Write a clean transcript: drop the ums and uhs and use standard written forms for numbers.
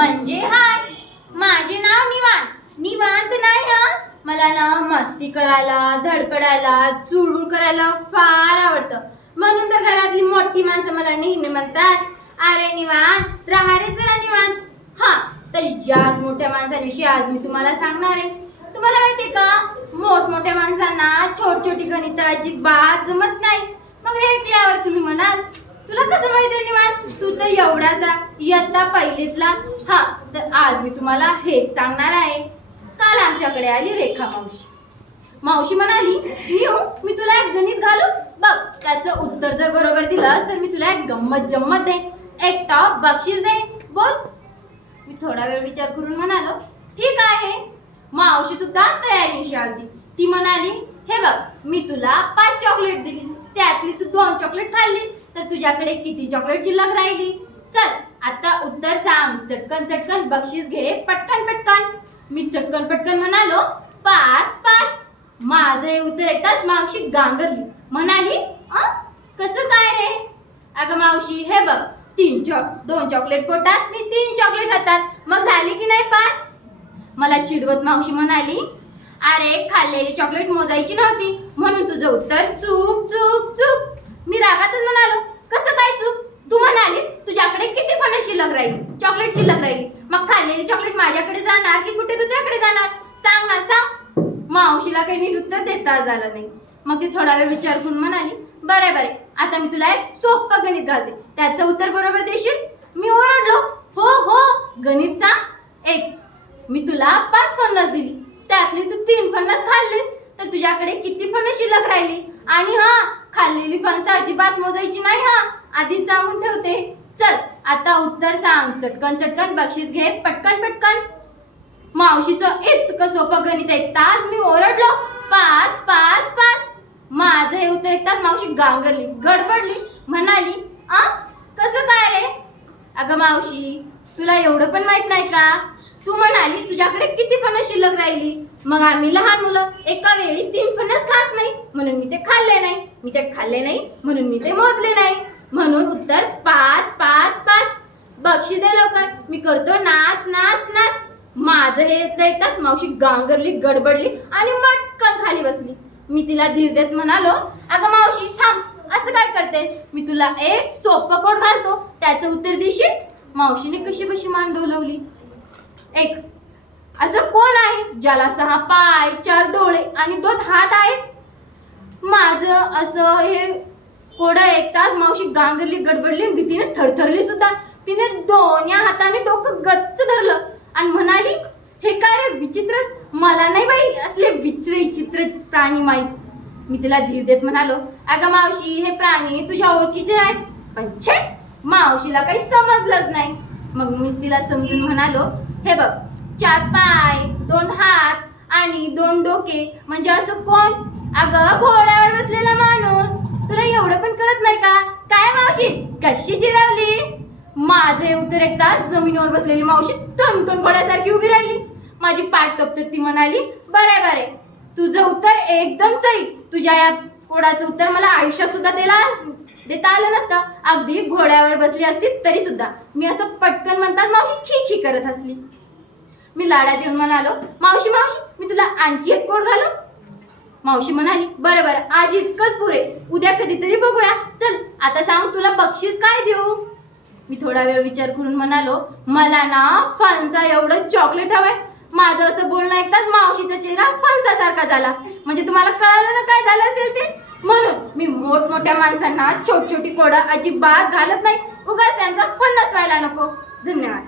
म्हणजे हाय. माझे नाव निवांत नाही हा. मला ना मस्ती करायला, धडपडायला, चुळबुळ करायला फार आवडतं. म्हणून तर घरातली मोठी माणसं मला नेहमी म्हणतात, अरे निवांत राहा रे जरा निवांत. हा, तर याच मोठ्या माणसांविषयी आज मी तुम्हाला सांगणार आहे. तुम्हाला माहितीये का, मोठमोठ्या माणसांना छोटी गणित अजिबात जमत नाही. मग हे ऐकल्यावर तुम्ही म्हणाल, तुला कसं माहिती आहे निवांत, तू तर एवढासा इयत्ता पहिलीतला. हा, तर आज मी तुम्हाला हेच सांगणार आहे. काल आमच्याकडे आली रेखा मावशी म्हणाली, मी तुला एक गणित घालू बघ, त्याचं उत्तर जर बरोबर दिलं तर मी तुला एक गंमत जम्मत देईन, एक टॉप बक्षीस देईन. बोल. मी थोडा वेळ विचार करून म्हणालो, ठीक आहे. मावशी सुद्धा तयारीशी आली. ती म्हणाली, हे बघ, मी तुला 5 चॉकलेट दिली, त्यातली तू 2 चॉकलेट खाल्लीस, तर तुझ्याकडे किती चॉकलेट शिल्लक राहिली? चल आता उत्तर सांग, चटकन बक्षीस घे, पटकन. मी चटकन म्हणालो, 5. माझं हे उत्तर ऐकताच मावशी गांगरली. म्हणाली, कसं काय रे? अगं मावशी, हे बघ, 2 चॉकलेट पोटात आणि 3 चॉकलेट हातात, मग झाली की नाही 5? मला चिडवत मावशी म्हणाली, अरे खाल्लेली चॉकलेट मोजायची नव्हती, म्हणून तुझं उत्तर चूक. मी रागातच म्हणालो, कसं काय चूक? तू म्हणालीस तुझ्याकडे किती फणस शिल्लक राहिली, चॉकलेट शिल्लक राहिली, मग खाल्लेली चॉकलेट माझ्याकडे जाणार की कुठे दुसऱ्याकडे जाणार? सांग ना सांग. मावशीला काही नीट उत्तर देता झालं नाही. मग ती थोडा वेळ विचार करून म्हणाली, बरे, आता मी तुला एक सोपं गणित घालते, त्याचं उत्तर बरोबर देशील? मी ओरडलो, हो, गणित सांग. 1. मी तुला 5 फणस दिली, त्यातली तू 3 फणस खाल्लीस, तर तुझ्याकडे किती फणस शिल्लक राहिली? आणि हा, खाल्लेली फणस अजिबात मोजायची नाही हा, आधीच सांगून ठेवते. चल आता उत्तर सांग, चटकन बक्षीस घे, पटकन. मावशीचं इतकं सोपं गणित ऐकताच मी ओरडलो, 5. माझं हे उत्तर ऐकताच मावशी गांगरली, गडबडली. म्हणाली, कसं काय रे? अगं मावशी, तुला एवढं पण माहित नाही का? तू म्हणालीस तुझ्याकडे किती फणस शिल्लक राहिली, मग आम्ही लहान मुलं एका वेळी 3 फणस खात नाही, म्हणून मी ते खाल्ले नाही, म्हणून मी ते मोजले नाही, म्हणून उत्तर 5. बक्षीस दे लवकर, मी करतो नाच. माझं हे ऐकतात मावशी गांगरली, गडबडली आणि मटकन खाली बसली. मी तिला धीर देत म्हणालो, अगं मावशी थांब, असं काय करतेस? मी तुला एक सोपं कोड घालतो, त्याचं उत्तर देशील? मावशीने कशी मान डोलवली. 1. असं कोण आहे ज्याला 6 पाय, 4 डोळे आणि 2 हात आहेत? माझं असं हे कोड ऐकताच मावशी गांगरली, गडबडली, भीतीने थरथरली सुद्धा. तिने दोन्ही हाताने डोकं गच्च धरलं आणि म्हणाली, हे काय रे विचित्रच, मला नाही बाई असले विचित्र प्राणी माहीत. मी तिला धीर देत म्हणालो, अगं मावशी, हे प्राणी तुझ्या ओळखीचे आहेत. पण छे, मावशीला काही समजलंच नाही. मग मी तिला समजून म्हणालो, हे बघ, 4 पाय, 2 हात आणि 2 डोके म्हणजे असं कोण? अगं घोड्यावर बसलेला माणूस. तुला एवढं पण कळत नाही का? काय मावशी, कशी जिरावली? माझे उत्तर ऐकताच जमिनीवर बसलेली मावशी टणकन घोड्यासारखी उभी राहिली. माझी पाठ कपतत ती म्हणाली, बरे, तुझं उत्तर एकदम सही. तुझ्या या कोडाचं उत्तर मला आयुष्यात सुद्धा देता आलं नसतं. अगदी घोड्यावर बसली असती तरी सुद्धा. मी असं पटकन म्हणतात मावशी खी करत हसली. मी लाडात येऊन म्हणालो, मावशी, मी तुला आणखी एक कोड घालू? मावशी म्हणाली, बरं, आज इतकंच पुरे, उद्या कधीतरी बघूया. चल आता सांग, तुला बक्षीस काय देऊ? मी थोडा वेळ विचार करून म्हणालो, मला ना फणसा एवढं चॉकलेट हवंय. माझं असं बोलणं ऐकताच मावशीचा चेहरा फणसासारखा झाला. म्हणजे तुम्हाला कळालं ना काय झालं असेल ते? म्हणून मी मोठमोठ्या माणसांना छोटी कोडं अजिबात घालत नाही, उगाच त्यांचा फणस व्हायला नको. धन्यवाद.